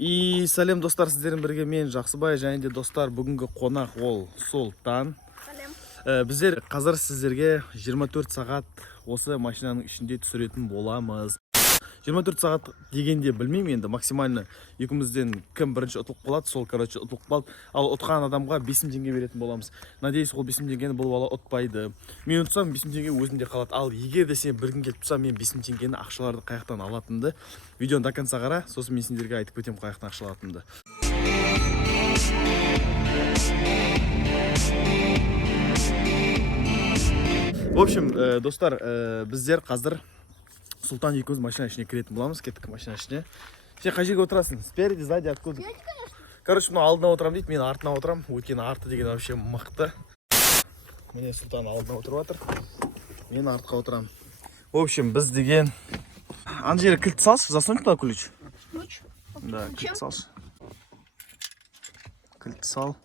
И сәлем достар, сіздердің бірге мен Жақсыбай және де достар, бүгінгі қонақ ол Сұлтан. Біздер қазір сіздерге 24 сағат осы машинаның ішінде түсіретін боламыз. 24 сағат дегенде білмеймін енді, максимально екімізден кім бірінші ұтылып қалады, сол ұтылып қалды. Ал ұтқан адамға 5000 теңге беретін боламыз. Надеюсь, ол 5000 теңгені бұл бала ұтпайды. Мен ұтсам 5000 теңге өзімде қалады. Ал егер де сен бір күн келіп тұрса, мен 5000 теңгені ақшаларды қаяқтан алатынды. Видеоны до конца қара, сосын мен сендерге айтып кетемін қаяқтан ақша алатынды. В общем, достар, біздер қазір Сұлтан екеуміз машина ішіне кіретін боламыз. Кеттік машина ішіне. Сен қай жерге отырасың? Спереди, сзади, откуда? Короче, мен алдына отырам дейді, мен артына отырам. Өйткені арты деген вообще мықты. Міне Сұлтан алдына отырып жатыр. Мен артқа отырам. В общем, біз деген... Ана жерге кілт салшы, засунь туда ключ. Ключ? Да, кілт салшы. Кілт сал.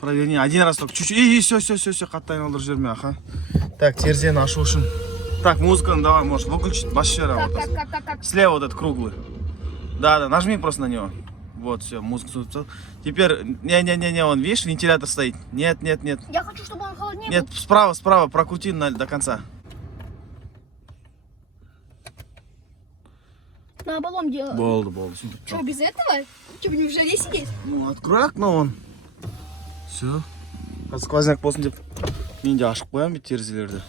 Проверни, один раз только чуть-чуть. Все, қатты айналдырып жіберме, аха. Так, терезені ашу үшін. Так, музыку давай, можешь выключить, вообще работает. Как? Слева вот этот круглый. Да, нажми просто на него. Вот, все, музыку. Теперь, не, вон, видишь, вентилятор стоит. Нет. Я хочу, чтобы он холоднее Нет, справа, прокрути до конца. На облом делаю. Болды. Что, без этого? Что, будем в жаре сидеть? Ну, открой окно вон. Все. Сквозняк болсын деп. Мен де ашып қоямын терезелерді.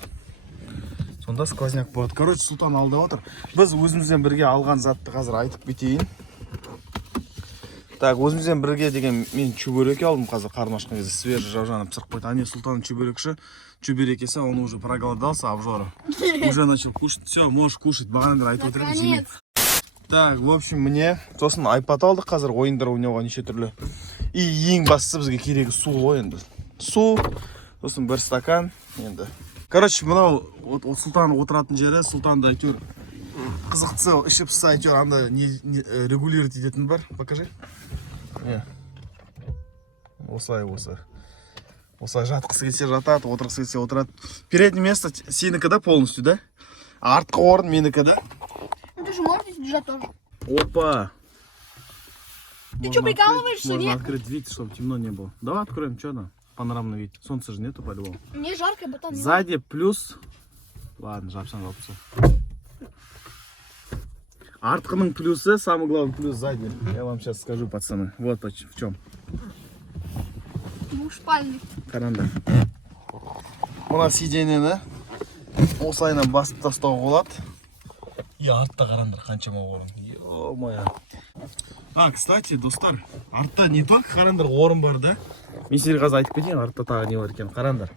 Сонда сквозняк болады. Короче, Сұлтан алда отыр. Біз өзімізден бірге алған затты қазір айтып кетейін. Так, өзімізден бірге деген мен чебурек алдым қазір қарным ашқан кезде. Свежий жаужаны пісіріп қойды. Ане Сұлтан чебурекші. Чебурек есе, он уже проголодался, обжора. Уже начал кушать. Все, можешь кушать. Бағандар айтып отырып жемей. Так, в общем, мне сосын iPad алдық қазір, ойындар ойнауға неше түрлі. И ең бастысы бізге керегі су ғой енді. Су, сосын бір стакан енді. Короче, мынау Сұлтан отыратын жері, Сұлтанды әйтеуір қызықтысы ішіп пысса әйтеуір анда регулировать ететін бар. Покажи. Осылай. Осылай жатқысы келсе жатады, отырғысы келсе отырады. Переднее место сенікі да полностью, да? А артқы орын менікі да? Ну ты же можешь здесь лежать тоже. Опа! Ты что, прикалываешься? Можно Нет? открыть вид, чтобы темно не было. Давай откроем, что там? Панорамный вид. Солнца же нету по-любому. Мне жарко, ботан. Сзади плюс... Ладно, жапсан жапса. Артқының плюсы, самый главный плюс сзади. Я вам сейчас скажу, пацаны. Вот в чем. Двухспальный. Қараңдар. Мына сиденьені осылайынан басып тастауға болады. И артта қараңдар, қаншама орын. Ё-моё. А, кстати, достар, артта не только қараңдар орын бар, да? Мен сіздерге қазір айтып кетейін, артта тағы не бар екен, қараңдар.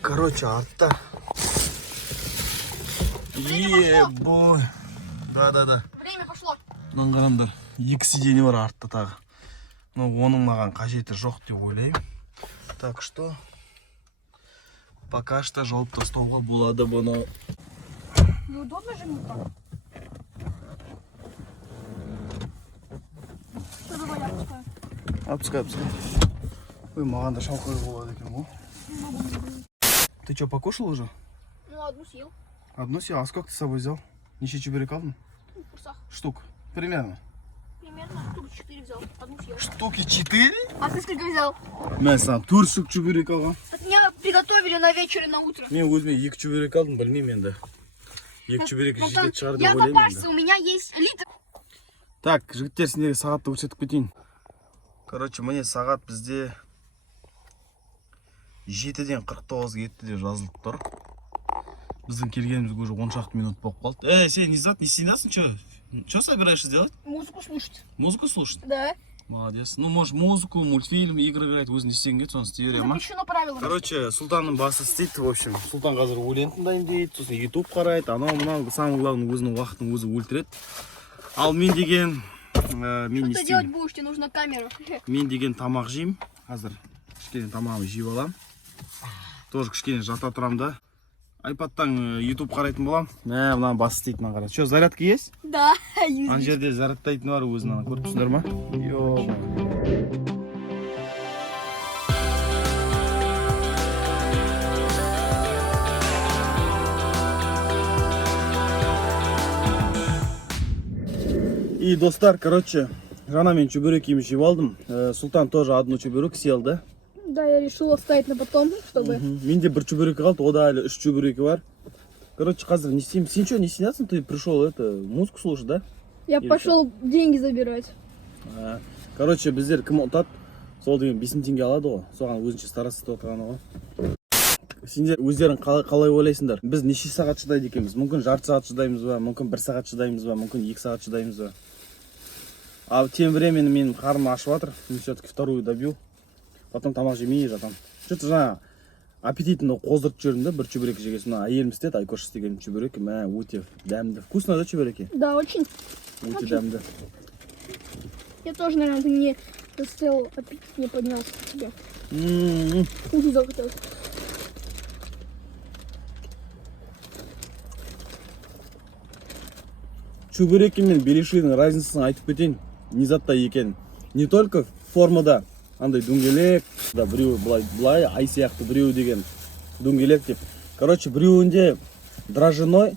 Короче, артта. Ебой. Да. Время пошло. Мынаны қараңдар, екі сиденье бар артта тағы. Но оның маған қажеті жоқ деп ойлаймын. Так что пока что жауып тастауға болады бұны. Неудобно же мне так? Что, давай я опускаю. Отпускай. Ой, маған да шалқай болады екен ғой. Ты что, покушал уже? Ну, одну съел. Одну съел? А сколько ты с собой взял? Ничего чебурек алдың? В курсах. Штук. Примерно. Примерно штук 4 взял. Одну съел. Штуки 4? А ты сколько взял? Мен сам 4 штук чебурек алған. Так меня приготовили на вечер и на утро. Мен өзіме 2 чебурек алдым, білмеймін енді. 2 чебурек жетеді шығар деп Я ойлаймын запасся, енді. у меня есть литр. Так, жігіттер, сендерге сағатты көрсетіп кетейін. Короче, міне сағат бізде 7-ден 49-ға кетті деп жазылып тұр. Біздің келгенімізге уже 10 шақты минут болып қалды. Сен не сидасың, что собираешься делать? Музыку слушать. Музыку слушать? Да. Молодец. Ну, может, музыку, мультфильм, игры играть, өзің істеген кетті, соны істей беремін, ма? Запрещено правилами. Короче, Сұлтанның басы істейді, в общем. Сұлтан қазір өлең тыңдайын дейді, сосын YouTube қарайды, анау, самый главный, өзінің уақытын өзі өлтіреді. Ал мен деген, мен не Что делать істеймін? будешь? Тебе нужна камера. Мен деген тамақ жеймін. Қазір кішкене тамағымды жеп алам. Тоже кішкене жата тұрам да. iPad'тан YouTube қарайтын болам. Мына бас істейді, мына қара. Что, зарядка есть? Да. Ана жерде зарядтайтын бар өзін, ана көріп тұрсыңдар ма? Ё-моё. И достар, короче, жаңа мен чебурек жеп алдым. Султан тоже одну чебурек съел, да? Да, я решила оставить на потом, чтобы... Менде бір чебурек қалды, ода әлі 3 чебурекі бар. Короче, қазір не істеймін? Сен что, не сидятсың? Ты пришел музыку слушать, да? Я пошел деньги забирать. Короче, біздер кім ұтады? Сол деген 5000 теңге алады ғой. Соған өзінше старостат отырғаны ғой. Сендер өздерің қалай ойлайсыңдар? Біз неше сағат шыдайды екенбіз? Мүмкін жарты сағат шыдаймыз ба? Мүмкін 1 сағат шыдаймыз ба? Мүмкін 2 сағат шыдаймыз ба? А тем временем менің қарным ашып жатыр. Мен все-таки вторую добью. Потом тамақ жемей жатам. Что-то жаңа аппетитімді қоздырып жүрдім да, бір чебурек жегесін. Әйелім істеді, Айкош істеген чебурек. Өте дәмді. Вкусно, да, чебуреки? Да, очень. Өте дәмді. Я тоже, наверное, ты не сделал, аппетит не поднялся к тебе. Вкусно захотелось. Чебуреки мен беляшидің разницасын айтып кетейін. Не затта екен. Не только формада, андай дөңгелек, да біреуі былай ай сияқты, біреуі деген дөңгелек деп. Короче, біреуінде дрожжаной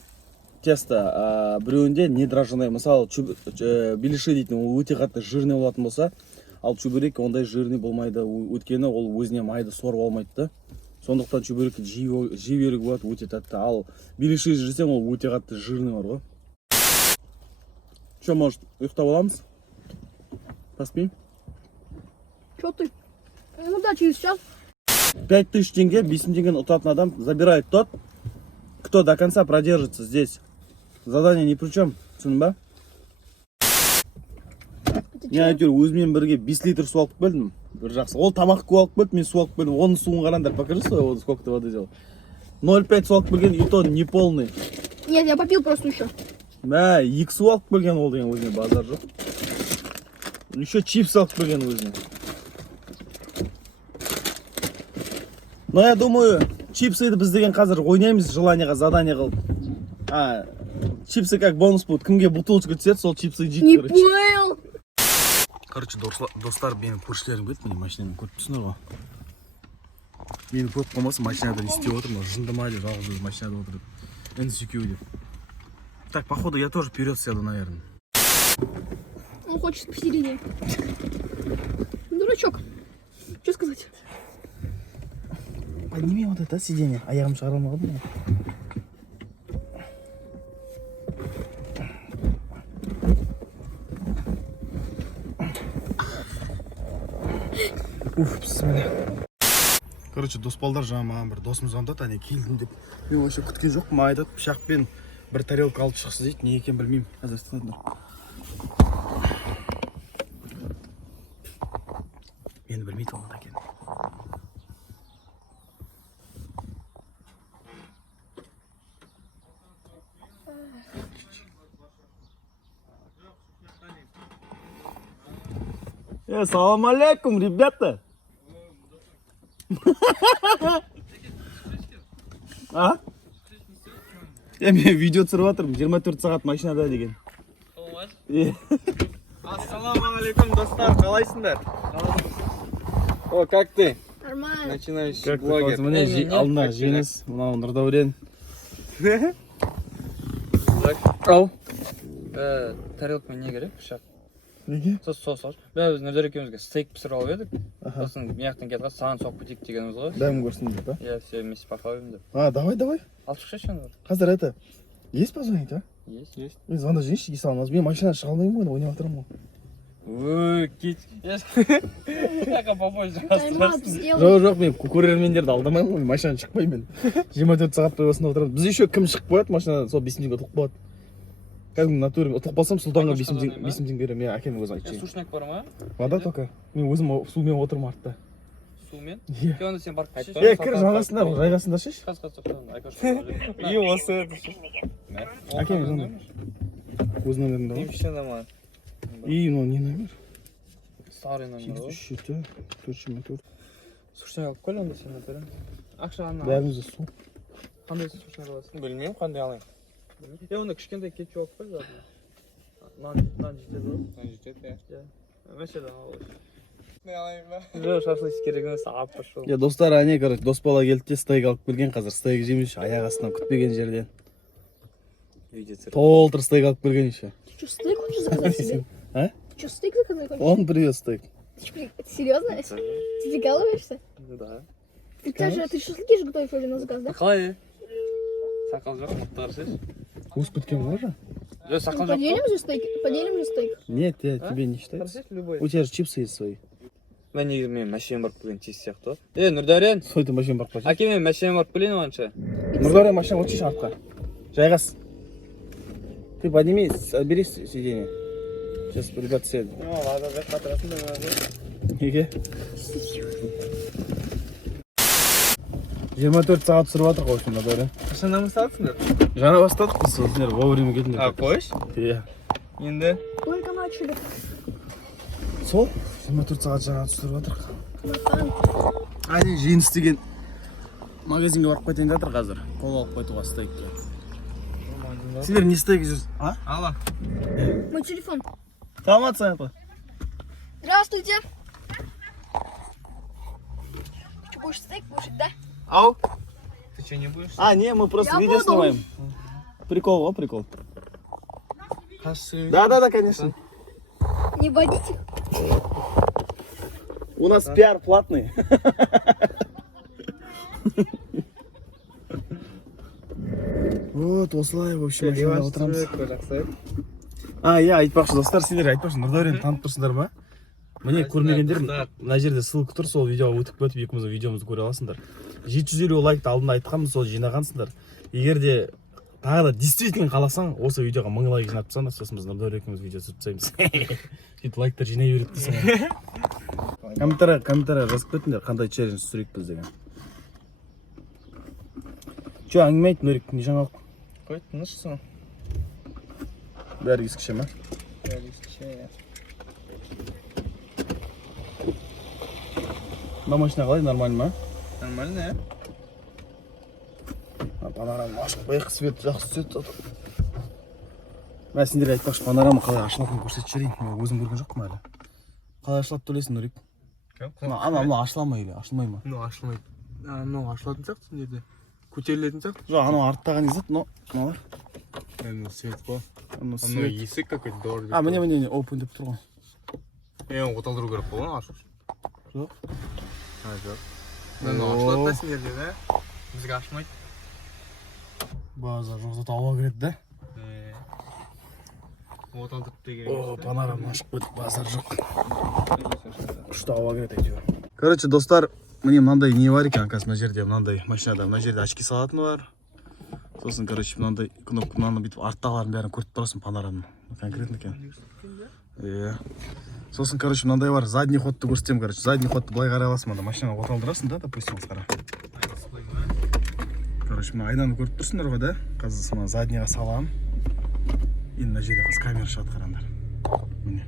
тесто, біреуінде не дрожжаной. Мысалы, беляши дейтін ол өте қатты жирный болатын болса, ал чебурек ондай жирный болмайды. Өткені ол өзіне майды сорып алмайды да. Сондықтан чебуректі жей беруге болады, өте тәтті. Ал беляши жесең ол өте қатты жирный бар ғой. Что, может, ұйықтап аламыз? Поспим? Что ты? Ну да, через час. 5000 тенге, 5000 тенге ұтатын адам забирает тот, кто до конца продержится здесь. Задание ни при чем, түсіндің ба? Мен әйтеуір өзімен бірге 5 литр су алып келдім. Бір жақсы. Ол тамақ ку алып келді, мен су алып келдім. Оның суын қараңдар, покажи свой, сколько ты воды взял. 0,5 су алып келген, и то не полный. Нет, я попил просто еще. Мә, 2 су алып келген ол деген өзіне базар жоқ. Еще чипс алып келген өзіне. Но я думаю, чипсы біз деген қазір ойнаймыз, желаниеға задание қылып. Чипсы как бонус будет. Кімге бутылочка түседі, сол чипсы жейді. Не понял. Короче, достар, менің көршілерім келді, міне машинаны көріп тұрсыңдар ғой. Мені көріп қалмаса, машинада не істеп отыр, но жындымайды, жалғыз өзі машинада отырып. Інісі екеуі деп. Так, походу, я тоже вперед сяду, наверное. Он хочет посередине. Дурачок. Что сказать? Подними вот это сиденье, аяғым шығара алмадым. Уф, бісміллә. Короче, доспалдар жаңа маған бір досым звондады, әне келдім деп. Мен вообще күткен жоқпын, маған айтады, пышақпен бір тарелка алып шықсы дейді, не екенін білмеймін. Қазір істедіңдер. Мені білмейді ол екен. Салам алейкум, ребята! А? Мен видео түсіріп жатырмын, 24 сағат машинада деген. Ассалаумағалейкум, достар, қалайсыңдар? О, как ты? Нормально. Начинающий блогер. Міне алдында жеңіс, мынау Нұрдәурен. Ау. Тарелка не керек, пышақ. Неге? Сос. Біз Нұрдар екеумізге стейк пісіріп алып едік. Сосын мияқтан кетіп саған соғып кетейік дегеніміз ғой. Бәрін көрсін деп, па? Я все вместе похаваем деп. Давай. Алып шықшы енді. Қазір есть позвонить, а? Есть. Мен звонда жеңші, есе алмаз. Мен машинадан шыға алмаймын ғой, ойнап отырмын ғой. Кит. Яқа попозже Тайм-аут сделай. Жоқ, мен көрермендерді алдамаймын ғой, машинадан шықпаймын мен. 24 сағат бойы осында отырамыз. Біз еще кім шығып қояды машинадан, сол 5000 теңге ұтылып қалады. Кәдімгі натурым ұтылып қалсам, Сұлтанға 5000 теңге беремін. Мен әкем өзі айтайын. Сушняк бар ма? Вода только. Мен өзім сумен отырмын артта. Сумен? Иә. Онда сен барып қайтып. Кір жағасыңдар, жайғасыңдар шеш. И осы. Әкем өз номерінде И ғой. все нормально. И, ну, не номер. Старый номер ғой. 7 4 Сушняк алып қой онда сен например. Ақшаны бәрімізде су. қандай сушняк аласың? Білмеймін, қандай алайын. Онда кішкентай кетчуп алып қой заодно. Нан жетеді ғой? Нан жетеді, иә. Мәселе алайын. Не алайын ба? Жоқ, шашлык керек емес, алып пошел. Я достар, әне, короче, дос бала келді де стейк алып келген, қазір стейк жейміз, аяқ астынан күтпеген жерден. Видео түсір. Толтыр стейк алып келген еще. Ты что, стейк хочешь заказать себе? А? Ты что, стейк заказать хочешь? Он привез стейк. Ты серьезно? Ты прикалываешься? Да. Ты шашлыки же готовишь уже на заказ, да? Қалай? Сақал жоқ, мұқтарсыз. Вкус біткен уже? Жоқ, сақал жоқ. Поделим же стейк? Поделим же стейк? Нет, я тебе не считается. Қарсыз, любой. У тебя же чипсы есть свои. Мен негізі мен машина барып келген тиіс сияқты. Нұрдәурен, Сой ты машина барып әке мен машина барып келейін оғанша. Нұрдәурен машина отыршы артқа. Жайғас. Ты подними, бери сиденье. Сейчас ребята сядут. Ладно, бек қатырасын да. Неге? 24 сағат түсіріп жатыр ғой осында бәрі. Қашаннан бастадыңдар? Жаңа бастадық біз сіздер вовремя келдіңдер. Қойш? Иә. Енді? Только начали. Сол 24 сағат жаңа түсіріп жатыр. Братан. Әне жиыныс деген магазинге барып қайтайын жатыр қазір. Қол алып қайтуға стейкке. Сендер не стейк жүрсіз? А? Ала. Мой телефон. Саламатсың апа. Здравствуйте. Что, будешь стейк кушать, да? Ау. Ты что, не будешь? А, не, мы просто Я видео буду. снимаем. Прикол, о, прикол. Қашсы. Да, конечно. Не водите? У нас пиар платный. Вот, осылай, в общем, машинада отырамыз. А, иә, айтпақшы достар, сендер айтпақшы, Нұрдәурен танып тұрсыңдар ма? Міне көрмегендер мына жерде ссылка тұр, сол видеоға өтіп кетіп екеуміздің видеомызды көре аласыңдар. 750 лайкты алдында айтқанбыз, сол жинағансыңдар. Егер де тағы да действительно қаласаң, осы видеоға 1000 лайк жинап тастаңдар, сосын біз Нұрдәурен екеуміз видео түсіріп тастаймыз. Сөйтіп лайктар жинай береді дейсің. Комментария жазып кетіңдер, қандай челлендж түсірейік біз деген. Че, әңгіме айт, Нұрик, не жаңалық? Қой, тынышсың. Бәрі ескіше ма? Мына машина қалай, нормально ма? Нормально, иә? Панорама ашық байық, свет жақсы түседі. Мен сендерге айтпақшы, панорама қалай ашылатынын көрсетіп жіберейін. Мен өзім көрген жоқпын әлі. Қалай ашылады төлесің, Нұрик? Ана ашыла ма или ашылмай ма? Ну, ашылмайды. Ну, ашылатын сияқты сендерде. Көтерілетін сияқты. Жоқ, анау арттаған не зат, мыналар. Свет қой. Анау Анау свет. есік какой-то дор. А, міне, open деп тұр ғой. Оталдыру керек қой, оны ашып. Жоқ. Жоқ. Ашылады да сендерде, да? Бізге ашылмайды. База жоқ, зат ауа кіреді, да? Оталдырып та керек. О, панорама ашып кетіп, базар жоқ. Күшті ауа кіреді әйтеуір. Короче, достар, міне мынандай не бар екен, оказывается, мына жерде мынандай машинада, мына жерде очки салатыны бар. Сосын, короче, мынандай кнопка, мынаны бүйтіп арттағыларын бәрін көріп тұрасың панораманы. Конкретно екен. Иә. Сосын, короче, мынандай бар, задний ходты көрсетем, короче. Задний ходты былай қарай аласың, мында машинаны оталдырасың да, допустим, қара. Короче, мына айнаны көріп тұрсыңдар ғой, да? Қазір мына заднийға салам. Енді мына жерде қыз камера шығады, қараңдар. Міне.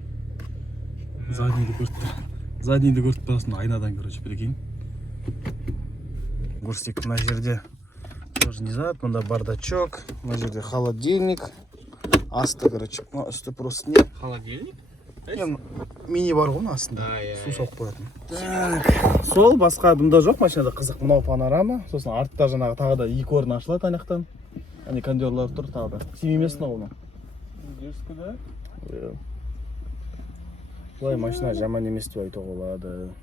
Заднийді көріп тұрасың, айнадан, короче, прикинь. Көрсетейік, мына жерде тоже не зат, мында бардачок, мына жерде холодильник. Асты, короче, үсті просто нет. Холодильник? Мини бар ғой астында, иә, су соғып қоятын. Так, сол басқа бұнда жоқ машинада қызық, мынау панорама. Сосын артта жаңағы тағы да екі орын ашылады анаяқтан. Ане кондерлар тұр тағы да. Семеймесін ғой. Дерзко, да? Бұлай машина жаман емес деп айтуға болады.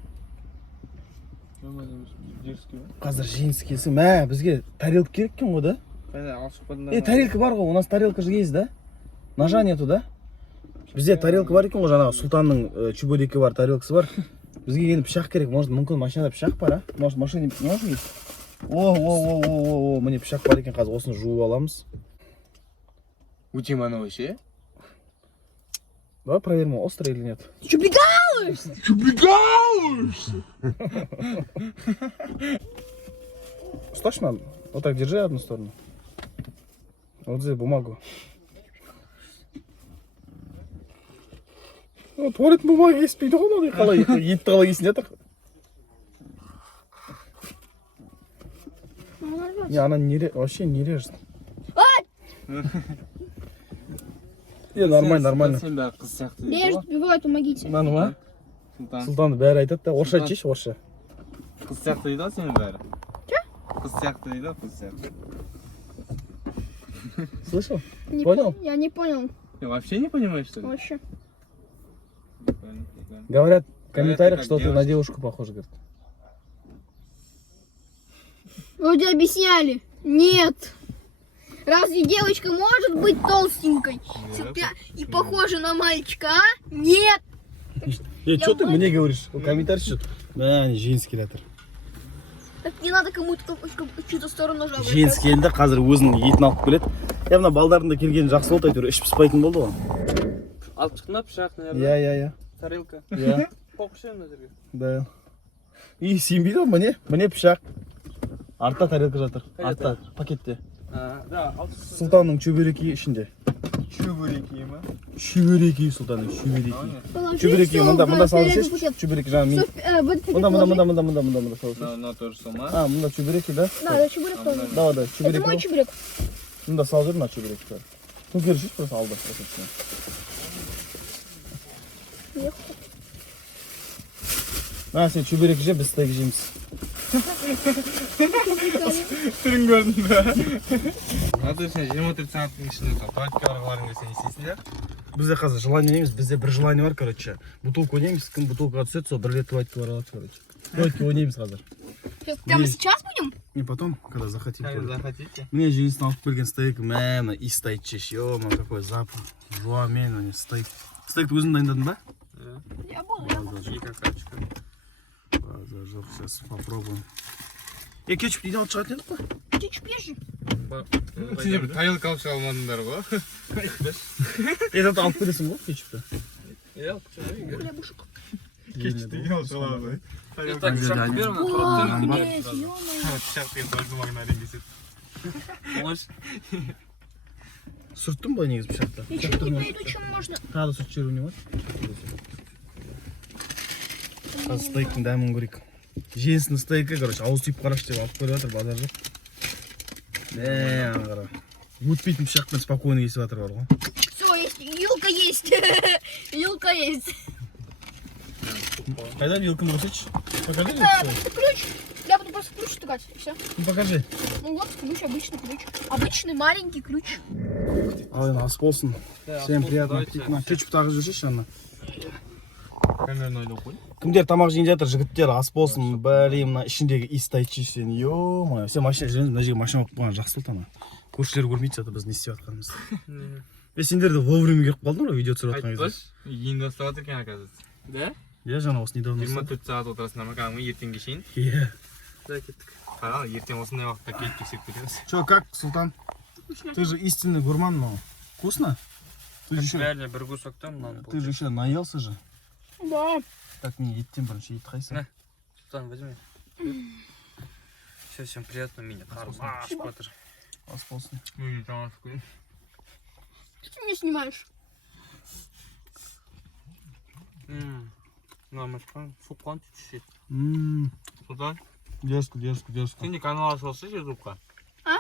Жаман емес, дерзко, да? Қазір жиыныс келсін, мә, бізге тарелка керек екен ғой, да? Қайда, алшық бадында? Тарелка бар ғой, у нас тарелка же есть, да? Ножа нету, да? Бізде тарелка бар екен ғой, жаңағы Сұлтанның чебурекі бар, тарелкасы бар. Бізге енді пышақ керек, может, мүмкін машинада пышақ бар, а? Может, машина не может есть? О, міне пышақ бар екен, қазір осыны жуып аламыз. У тебя оно вообще? Давай проверим, острый или нет. Ты что, прикалываешься? Точно? Вот так держи одну сторону. Вот здесь бумагу. Туалет бумаги еспейді ғой, мынандай қалай, етті қалай есін жатыр. Не, она вообще не режет. Нормально. Сен бәрі қыз сияқты дейді. Режет, убивает, помогите. Мынаны ма? Сұлтан. Сұлтанды бәрі айтады да, орысша айтшы, орысша. Қыз сияқты дейді ғой сенің бәрі. Қыз сияқты дейді ғой, қыз сияқты. Слышал? Не Понял? Я не понял. Ты вообще не понимаешь, что ли? Вообще. Говорят в комментариях, как что ты девушка. на девушку похож, говорит. Вроде объясняли. Нет. Разве девочка может быть толстенькой? И похожа на мальчика, а? Нет. Что ты понял. мне говоришь? В комментариях что? Да, женский лятыр. Так не надо кому-то чью-то сторону жабать. Женский келді, қазір өзінің етін алып келеді. Я мына балдардың да келгені жақсы болды, әйтеуір іш піспайтын болды ғой. Алып шықтың пышақ, наверное. Иә. Тарелка. Иә. Қоқыш мына жерге. Да. И сенбейді ғой, міне пышақ. Артта тарелка жатыр. Артта пакетте. Да, алып Сұлтанның чөберекі ішінде. шөбереки ма? Шөберекі сұлтанның шөберекі. Чөберекі мында салып ішеш. Чөберекі жаңа мен. Мында салып. На то же самое. А, мында чөберекі да? Да, да, чебурек тоже. Да, Это чөберекі. мой чебурек. Мында салып жүр мына чөберекті. Төңкеріс ішеш просто алды. Сен чөберек же, біз стейк жейміз. Түрін көрдің бе? Сен 24 сағаттың ішінде туалетке барғыларың келсе не істейсіңдер? Бізде қазір желание емес, бізде бір желание бар, короче. Бутылка ойнаймыз, кім бутылкаға түседі, сол бір рет туалетке бара алады, короче. Туалетке ойнаймыз қазір. Прямо сейчас будем? И потом, когда захотим. Когда захотите. Мне женесін алып берген стейк, мә, и стейк чеш, ё-ма, какой запах. Жуамен, они стейк. Стейкті өзің дайындадың ба? Я буду. И какашка. Жоқ, сейчас попробуем. Кетчуп неден алып шығатын едік қой? Кетчуп ешь же. Сен тарелка алып шыға алмадыңдар ғой. Зато алып бересің ғой, кетчупты? Я алып шыға Хлебушек. кетчупті алып шыға алмадым. Так, пышақты бер, Нет, ё-моё. Пышақ деген тоже маңына ренжеседі. Можешь? Сүрттің ба негіз пышақты? Я чуть не найду, чем можно. Тағы сүрт жер не бар? Қазір стейктің дәмін көрейік. Женсінің стейкі, короче, ауыз түйіп қарашы деп алып көріп жатыр, базар жоқ. Ана қара. Өтпейтін пышақпен спокойно кесіп жатыр бар ғой. Все, есть. Вилка есть. Вилка есть. Қайда вилканы көрсетші? Покажи Это вилку. ключ. Я буду просто ключ штукать. Все. Ну покажи. Ну вот ключ, обычный ключ. Обычный маленький ключ. Ал енді ас болсын. Всем приятного аппетита. Кетчуп тағы жүрші ана. Камераны ойлап қой. Кімдер тамақ жейін жатыр, жігіттер, ас болсын. Блин, мына ішіндегі иісті айтшы сен. Ё-моё, сен машина жүрсің, мына жерге машина алып қойған жақсы болды ана. Көршілер көрмейді жатыр біз не істеп жатқанымызды. Сендер де вовремя келіп қалдың ғой, видео түсіріп жатқан кезде. Айтпаш, енді бастап жатыр екен, оказывается. Да? Иә, жаңа осы недавно. 24 сағат отырасыңдар ма, кәдімгі ертеңге шейін? Иә. Да, кеттік. Қара, ертең осындай уақытта келіп тексеріп кетеміз. Чё, как, Султан? Ты же истинный гурман, но вкусно? Ты бір кусоктан мынаны. же еще наелся же. Да. Так, не, еттен бірінші ет қайсы. На. Султан, возьми. Все, всем приятного меня. Қарыз ашып жатыр. Ас болсын. Тамақ күн. Что ты меня снимаешь? Мамашқан, суқан түшет. Султан, Дерзко. сен де канал ашып алсайшы ютубқа. А?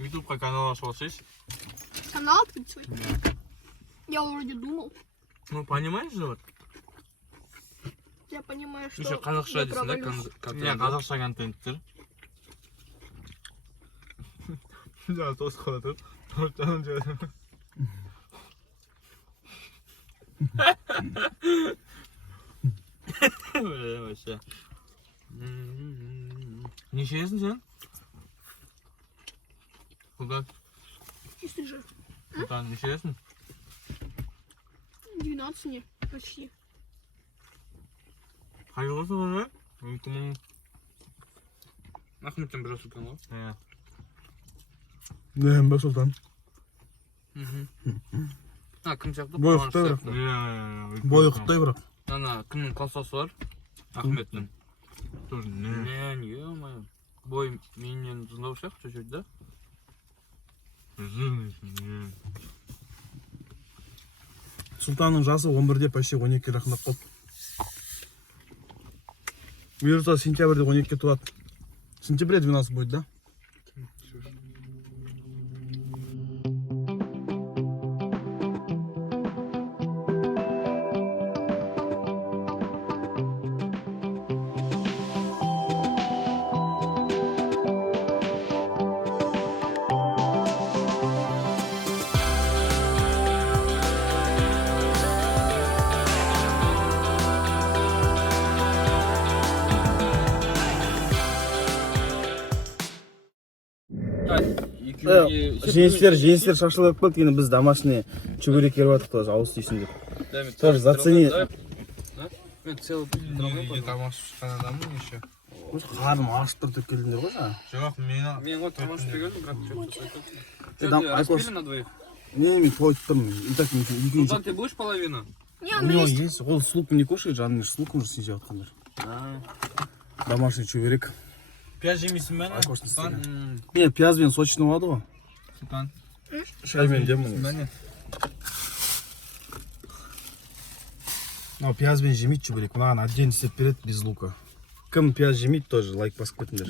Ютубқа канал ашып алсайшы. Канал открыть свой? Я вроде думал. Ну, понимаешь же вот? Я понимаю, что Еще қазақша я дейсің да? провалюсь. Не, қазақша контенттер. Да, тост қалады. Тортаны жеді. Вообще. Неше есің сен? Султан, Чистый жир. Султан, неше есің? 12 мне почти. Қайғылы Султан, ә? 2000... Ахметтен бір Султан ғой? Иә. Не, ба, Султан. Кім сияқты? Бойы құттай бірақ. Бойы құттай бірақ. Ана, кімнің қалсасы бар? Ахметтің. Тоже не, ё-моё. Бой менен ұзындау сияқты чуть-чуть, да? Жирный. Султанның жасы 11-де почти 12 рахмат қалды. Бұйырса сентябрьде 12-ке туады. Сентябрьде 12 будет, да? жеңістер шашылып қалды, енді біз домашний чебурек келіп жатырық тоже, ауыз түйсін деп. Тоже зацени. Мен целый тамақ шыққан адаммын еще. Қарным ашып тұр деп келдіңдер ғой жаңа. Жоқ, мен ғой тамақ ішпей келдім, бірақ Ты распили на двоих? Не, мен тойып тұрмын. И так Султан, ты будешь половину? Не, У он него есть. есть. Ол с луком не кушает, жанны с луком же сидят жатқандар. Домашний чебурек. Пияз жемейсің бе? Айкоштың Султан? Не, пиязбен сочный болады ғой. Султан? Шаймен жемін. Міне. Но пиязбен жемейді чебурек. Мынаған отдельно істеп береді без лука. Кім пияз жемейді тоже лайк басып кетіңдер.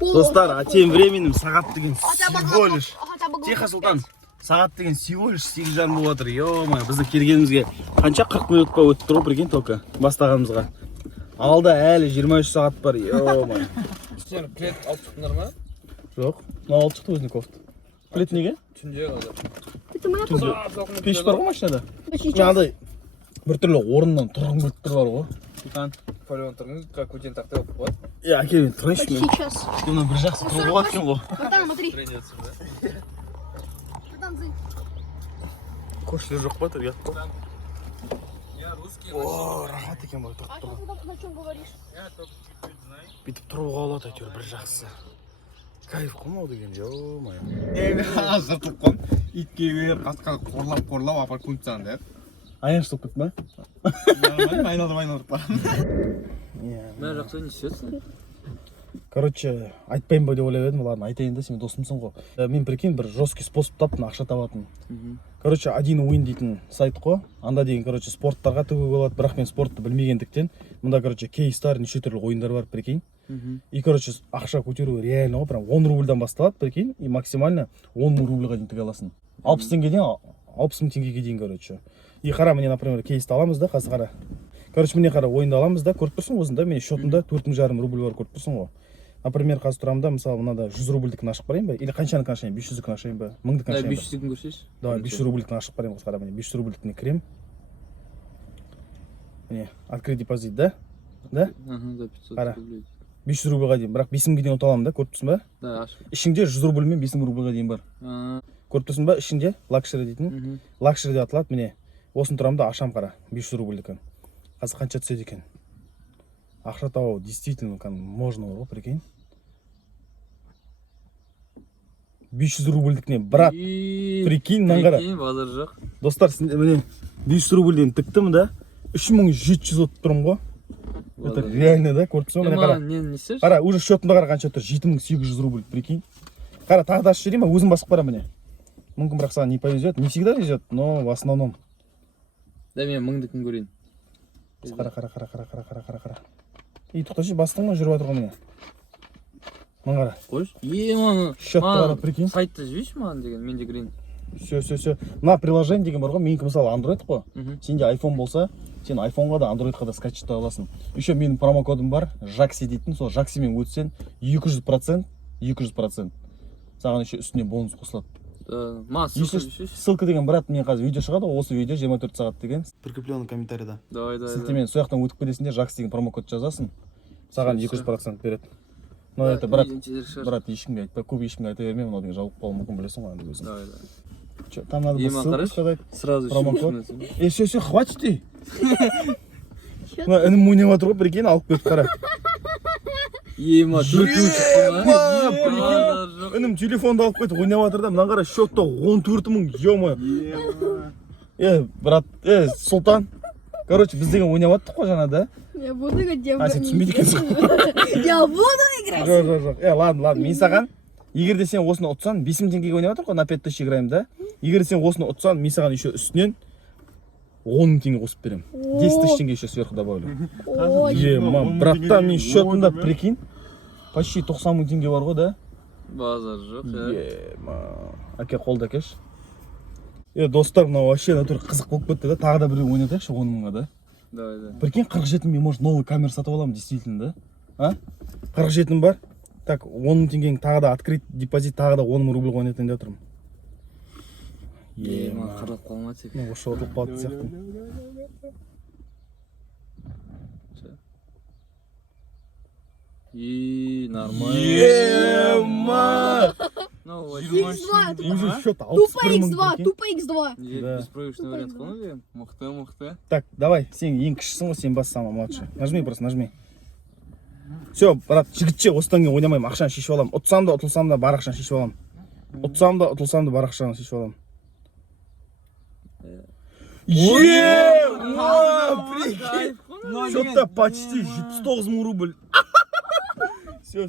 Достар, а тем временем сағат деген всего лишь. Тихо, Султан. Сағат деген всего лишь 8:30 болып жатыр. Ё-моё, біздің келгенімізге қанша 40 минут па өтіп тұр, прикинь, только бастағанымызға. Алда әлі 23 сағат бар. Ё-моё. Сен плед алып шықтыңдар ма? Жоқ. Мына алып шықты өзіне кофта. Плед неге? Түнде қалды. Это моя кофта. Пеш бар ғой машинада. Сейчас. Жаңағыдай біртүрлі орыннан тұрғың келіп тұр бар ғой. Султан, полион тұрыңыз, как өтен тақтай болып қойды. Әке, мен тұрайыншы мен. Сейчас. Мына бір жақсы тұрып алған екен ғой. Братан, смотри. Тренируется, да? Братан, зы. Көршілер жоқ па тұр, ұят па? Я русский. О, рахат екен бай, тұрып тұрған. сейчас на чем говоришь? Я только чуть-чуть знаю. Бүйтіп тұруға болады әйтеуір бір жақсы. Кайф қылмау деген, ё-моё. Мен жыртылып қалдым. Итке бер, қасқа қорлап апарып көміп тастаған да. Аян штук кетті ма? Айналдырып барамын. Мен жақсы не істейсің? Короче, айтпайын ба деп ойлап едім, ладно, айтайын да, сен досымсың ғой. Мен прикинь, бір жесткий способ таптым, ақша табатын. Короче, один win дейтін сайт қой. Анда деген, короче, спорттарға тігуге болады, бірақ мен спортты білмегендіктен, мұнда, короче, кейстар, неше түрлі ойындар бар, прикинь. И, короче, ақша көтеру реально ғой, прям 10 рубльдан басталады, прикинь, и максимально 10 000 рубльға дейін тіге аласың. 60 теңгеден 60 000 теңгеге дейін, короче. И қара, міне, например, кейсті аламыз да, қазір қара. Короче, міне қара, ойынды аламыз да, көріп тұрсың өзінде, менің счетымда 4,5 рубль бар, көріп тұрсың ғой. Например, қазір тұрамда, мысалы, мынада 100 рубльдікін ашып барайын ба? Или қаншаныкін ашайын? 500-дікін ашайын ба? 1000-дікін ашайын ба? 500-дікін көрсейші. Давай, 500 рубльдікін ашып барайын қара, міне, 500 рубльдікіне кірем. Міне, открыть депозит, да? Да? Ага, да, 500 Қара. рублей. 500 рубльға дейін, бірақ 5000-ге дейін ұта аламын да, көріп тұрсың ба? Да, ашып. Ішінде 100 рубль мен 5000 рубльға дейін бар. Көріп тұрсың ба? Ішінде лакшери дейтін. Лакшери деп аталады, міне. Осын тұрамда ашам қара, 500 рубльдікін. Қазір қанша түседі екен? Ақша табу действительно можно ғой, прикинь. 500 рубльдікіне, брат, прикинь, мынаны қара. Прикинь, базар жоқ. Достар, міне 500 рубльден тіктім да, 3700 отып тұрмын ғой. Это реально, да, көріп тұрсың ба? Міне қара. Не істейші? Қара, уже счетымда қара қанша тұр, 7800 рубль, прикинь. Қара, тағы да ашып жіберейін ба, өзім басып барам міне. Мүмкін бірақ саған не повезет, не всегда везет, но в основном. Да, мен 1000-дікін көрейін. Қара. И тоқташы, бастың ма, жүріп жатыр ғой міне. Мына қара. Қойш? Маны Счетты қара, прикинь. сайтты жібейші маған деген, мен де кірейін. Все. Мына приложение деген бар ғой, менікі мысалы Android қой. Сенде iPhone болса, сен iPhone-ға да Android-ға да скачетай аласың. Еще менің промокодым бар, JAXI дейтін, сол JAXI-мен өтсен 200%. Саған еще үстіне бонус қосылады. Маған ссылка жібейші? Ссылка деген, брат, мен қазір видео шығады, осы видео 24 сағат деген. Прикреплен комментарийда. Давай. Сілтемен сол жақтан өтіп кетесіңдер, JAXI деген промокод жазасың. Саған 200% береді. Но это, брат, ешкімге айтпа, көп ешкімге айта берме, мынау деген жауып қалуы мүмкін, білесің ғой, өзің. Давай. Что, там надо было ссылку сказать. Сразу промокод. Все, хватит ты. Інім ойнап жатыр ғой, прикинь, алып кетіп қара. Інім телефонды алып кетіп ойнап жатыр да, мына қара, счетта 14 000, ё-моё. Брат, Султан. Короче, біз деген ойнап жаттық қой жаңа, да? Я буду играть, А, сен түсінбейді екенсің. Я буду играть. Жоқ. Ладно, мен саған. Егер де сен осыны ұтсаң, 5000 теңгеге ойнап жатыр ғой, на 5000 играем, да? Егер де сен осыны ұтсаң, мен саған еще үстінен 10 000 теңге қосып берем. 10 000 теңге еще сверху добавлю. Братан, мен счетымда, прикинь, почти 90 000 теңге бар ғой, да? Базар жоқ, Әке, қолда кеш. Достар, мынау вообще натур қызық болып кетті да, тағы да біреу ойнатайықшы 10 000-ға, да? Давай. Прикинь, 47 000, может, новый камера сатып аламын, действительно, да? 47 бар. Так, 10 000 теңгенің тағы да открыть депозит, тағы да 10 000 рубль ойнайтын деп тұрмын. Маған қырылып қалмады сек. Осы отылып қалды сияқты. Нормально. Уже счет Тупо X2, тупо X2. Да. Беспроигрышный вариант қой. Мықты. Так, давай, сен ең кішісің ғой, сен бас самый младший. Нажми просто, нажми. Все, брат, жігітше, осыдан кейін ойнамаймын, ақшаны шешіп аламын. Ұтсам да, ұтылсам да, бар ақшаны шешіп аламын. Ұтсам да, ұтылсам да, бар ақшаны шешіп аламын. Что-то почти 79 000 рубль. Все,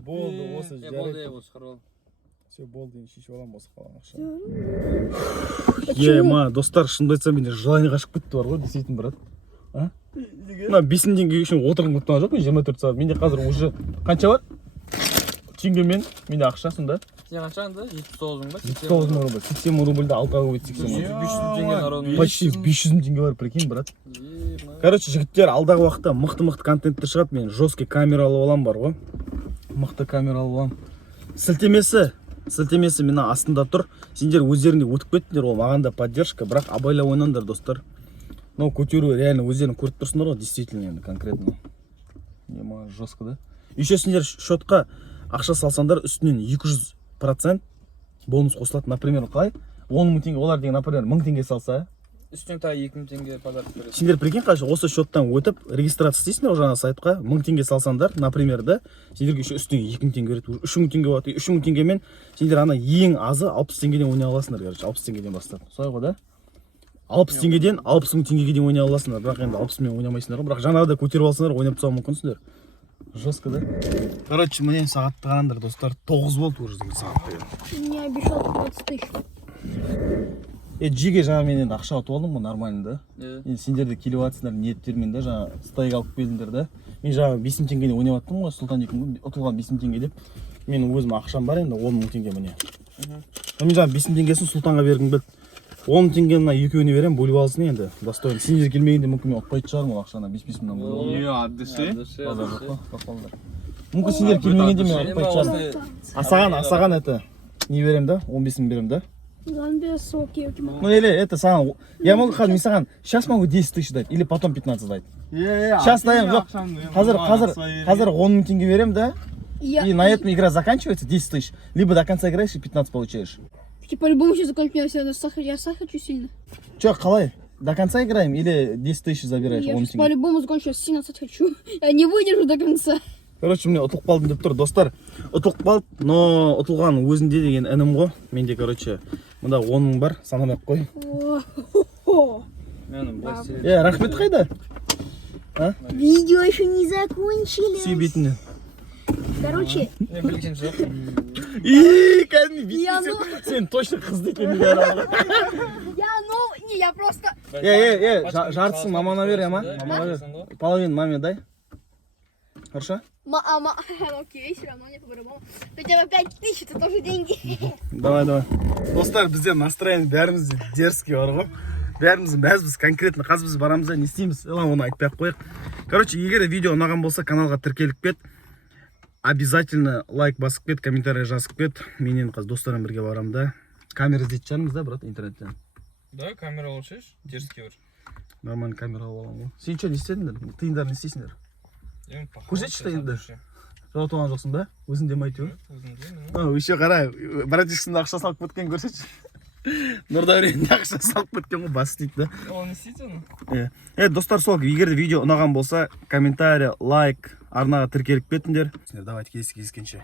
болды, осы жарайды. Все, болды, енді шешіп аламын осы қалған ақшаны. Ма, достар, шынымды айтсам, менде желание қашып кетті бар ғой, действительно, брат. Мына 5 мың теңге үшін отырғым келіп тұрған жоқ, мен 24 сағат. Менде қазір уже қанша бар? Теңгемен, менде ақша сонда. Сен қанша анда? 79 ба? 79 000 рубль. 80 000 рубльді алтыға көбейт 80 000. 500 теңге народу. Почти 500 000 теңге бар, прикинь, брат. Короче, жігіттер, алдағы уақытта мықты контенттер шығады. Мен жесткий камера алып алам бар ғой. Мықты камера алып алам. Сілтемесі мына астында тұр. Сендер өздеріңде өтіп кеттіңдер, ол маған да поддержка, бірақ абайлап ойнаңдар, достар. Но көтеру реально өздерің көріп тұрсыңдар ғой, действительно енді конкретно. Нема жестко, да? Еще сендер счетқа ақша салсаңдар, үстінен 200% бонус қосылады. Например, қалай? 10 000 теңге, олар деген, например, 1000 теңге салса, Үстінен тағы 2000 теңге подарок береді. сендер прикинь, қанша осы счеттан өтіп регистрация істейсіңдер жаңа сайтқа, 1000 теңге салсаңдар, например, да, сендерге еще үстінен 2000 теңге береді, 3000 теңге болады. 3000 теңгемен сендер ана ең азы 60 теңгеден ойнай аласыңдар, короче, 60 теңгеден бастап. Солай ғой, да? 60 теңгеден 60 000 теңгеге дейін ойнай аласыңдар, бірақ енді 60 000 ойнамайсыңдар ғой, бірақ жаңағыда көтеріп алсаңдар, ойнап тұрсаң мүмкінсіңдер. Жестко, да? Короче, мне сағатты қараңдар, достар, 9 болды уже сағатты. Ты мне обещал 20 000. Жиге жаңа мен енді ақша ұтып алдым ғой, нормально, да? Иә. Сендерді келіп жатсыңдар ниеттермен, да, жаңа стайға алып келдіңдер, да? Мен жаңа 5000 теңгеден ойнап аттым ғой, Сұлтан екім ұтылған 5000 теңге деп. Менің өзім ақшам бар енді 10 000 теңге міне. Мен жаңа 5000 теңгесін Сұлтанға бергім келді. 10 000 теңгені мына екеуіне берем, бөліп алсын енді. Достойын. Сендер келмегенде мүмкін мен ұтпайтын шығармын ол ақшаны 5-5 мыңнан бөліп аламын. Мүмкін сендер келмегенде мен ұтпайтын шығармын. Асаған это не берем, да? 15 000 берем, да? Ладно, соки. Ну или это сам. Я могу сказать, Мисаган, сейчас могу 10 000 дать или потом 15 дать. Сейчас даем, жоқ. Қазір 10 000 теңге берем, да? И на этом игра заканчивается 10 000. Либо до конца играешь и 15 получаешь. Ты по-любому сейчас закончился, я сахар хочу сильно. Че, қалай? До конца играем или 10 000 забираешь? Я сейчас по-любому закончу, я сильно хочу. Я не выдержу до конца. Короче, мне ұтылып қалдым деп тұр, достар. Ұтылып қалды, но ұтылған өзінде деген інім ғой. Менде, короче, мұнда 10 000 бар, санамай қой. Рахмет қайда? Видео еще не закончили. Сүй бетіне. Короче. Сен точно қызды екенін бәрі. Я просто... Жартысын мамана бер, ма? Половину маме дай. Хорошо? Окей, все равно не по-другому. Хотя бы 5000, это тоже деньги. Давай. Достар, бізде настроение бәрімізде дерзкий бар ғой. Бәріміздің бәріміз конкретно қазір біз барамыз да не істейміз? Оны айтпай-ақ қояйық. Короче, егер видео ұнаған болса, каналға тіркеліп кет. Обязательно лайк басып кет, комментарий жазып кет. Мен енді қазір достарым бірге барам да. Камера іздейтін шығармыз да, брат, интернеттен. Да, камера алышыш, дерзкий бар. Нормально камера алып аламын ғой. Сен что не істедіңдер? Тиындарды не істейсіңдер? Көрсетші енді. Жауап алған жоқсың ба? Өзің демей әйтеуір. Еще қара, братишкасында ақша салып кеткен көрсетші. Нұрдәуренде ақша салып кеткен ғой, бас істейді да. Ол не істейді оны? Достар, сол егер де видео ұнаған болса, комментарий, лайк, арнаға тіркеліп кетіңдер. Давайте кездескенше.